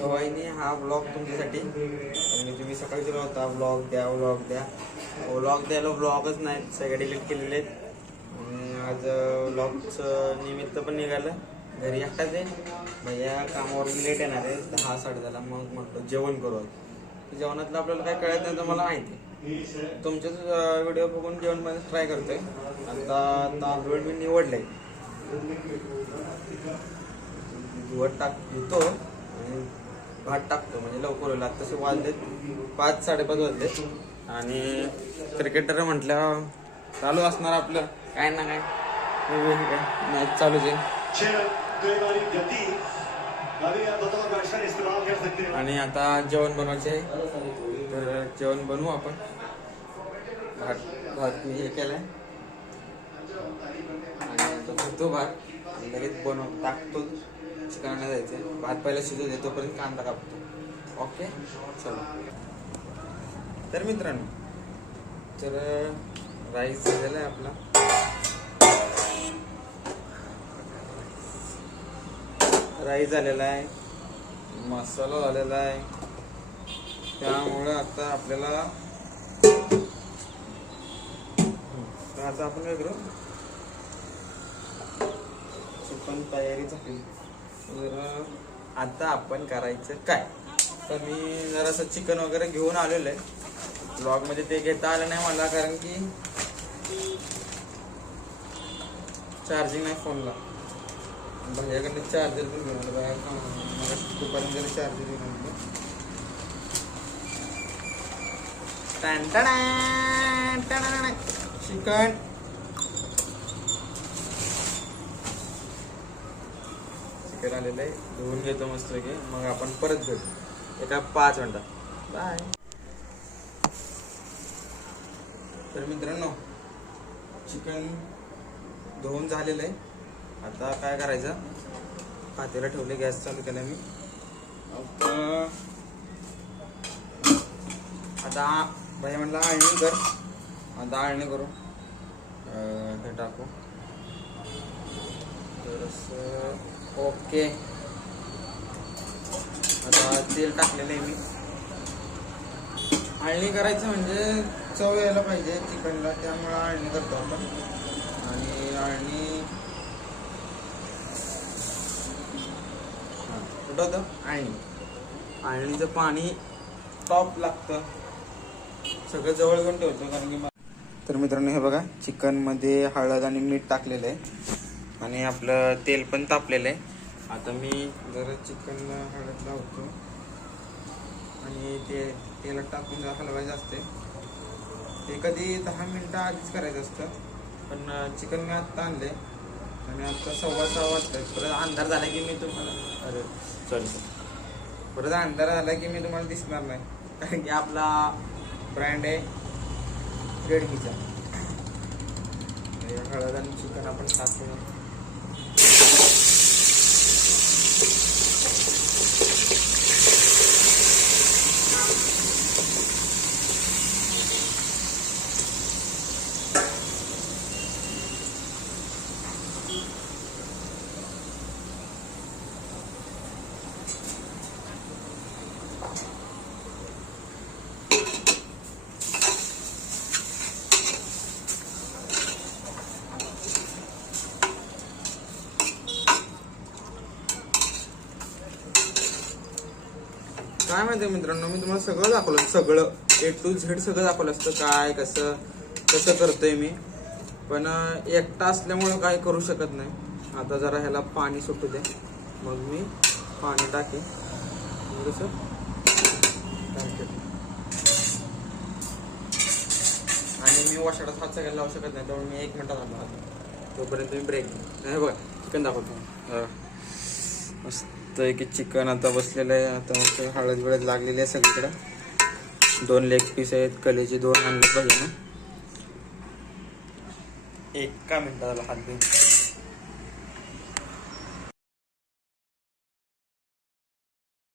सवाईने हा ब्लॉग तुमच्यासाठी. म्हणजे तुम्ही सकाळी दिला होता. ब्लॉग द्या ब्लॉग द्या. ब्लॉग द्यायला ब्लॉगच नाहीत. सगळे डिलीट केलेले आहेत. आज ब्लॉगचं निमित्त पण निघालं. घरी एकटाच आहे. भैया कामावर लेट येणार आहे. दहा साडे दहाला. मग म्हटलं जेवण करू जेवणातलं आपल्याला काय कळत नाही तर मला माहिती आहे. तुमचेच व्हिडिओ बघून जेवणमध्ये ट्राय करतोय. आता तांदूळ मी निवडले धुवट टाक घेतो. आणि भात टाकतो म्हणजे लवकर होईल. आता तसे पाच साडेपाच वाजले आणि क्रिकेटर म्हटलं चालू असणार आपलं. काय ना काय. मॅच चालूच आहे आणि आता जेवण बनवायचे आहे तर जेवण बनवू आपण. भात भात मी हे केलाय. आणि तो भात. लगेच बनव टाकतो चिकन जायचं भात पहिला शिजू देतो तोपर्यंत कांदा कापतो. ओके? चलो. तर मित्रांनो तर राईस झालेला आहे आपला. राईस झालेला आहे. मसाला झालेला आहे. त्यामुळं आता आपल्याला आता आपण काय करू चिकन तयारी झाली. तर आता आपण करायचं काय? तर मी जरासं चिकन वगैरे घेऊन आलेलं आहे ब्लॉगमध्ये ते घेता आलं नाही मला कारण की चार्जिंग नाही फोनला भाज्याकडनं चार्जर पण घेऊन आलं. बाहेर मला दुपारी जरी चार्जर घेऊन आलं. टन टन चिकन चिकन आलेलं आहे. धुवून घेतो मस्त की मग आपण परत भेटू. एका पाच मिनटात. बाय तर मित्रांनो चिकन धुवून झालेलं आहे. आता काय करायचं? पातेला ठेवले गॅस चालू केला मी. आता भाई म्हटलं आळणी कर. आता आळणी करू. हे टाकू. तर असं ओके. आता तेल टाकलेलं आहे मी. आळणी करायचं म्हणजे चव यायला पाहिजे चिकनला त्यामुळं आळणी करतो आपण. आणि आळणी कुठं होतं? आळणी. आळणीचं पाणी टॉप लागतं. सगळं जवळ घेऊन ठेवतो कारण की तर मित्रांनो हे बघा चिकनमध्ये हळद आणि मीठ टाकलेलं आहे. आणि आपलं तेल पण तापलेलं आहे. आता मी जरा चिकन हळद लावतो. आणि ते तेलात टाकून जरा हलवायचं असते ते कधी दहा मिनटं आधीच करायचं असतं. पण चिकन मी आत्ता आणले आणि आत्ता सव्वा सहा वाजता परत अंधार झाला की मी तुम्हाला अरे सॉरी परत अंधार झाला की मी तुम्हाला दिसणार नाही. कारण की आपला ब्रँड आहे रेडमीचा. हळद आणि चिकन आपण टाकून काय माहिती मित्रांनो मी तुम्हाला सगळं दाखवलं सगळं. ए टू झेड सगळं दाखवलं असतं काय कसं कसं करतोय मी. पण एकटा असल्यामुळं काय करू शकत नाही. आता जरा ह्याला पाणी सुटू दे. मग मी पाणी टाकेन. कसं? आणि मी वॉशाडात हात सगळ्याला लावू शकत नाही त्यामुळे मी एक मिनटात आणलो आता. तोपर्यंत मी ब्रेक नाही बघा चिकन दाखवतो. मस्त. मस्त की चिकन आता बसलेलं आहे आता मस्त हळद बिळद लागलेली आहे सगळीकडं. दोन लेग पीस आहेत कलेचे दोन आणले पाहिजे ना. एका मिनिटाला हात देऊन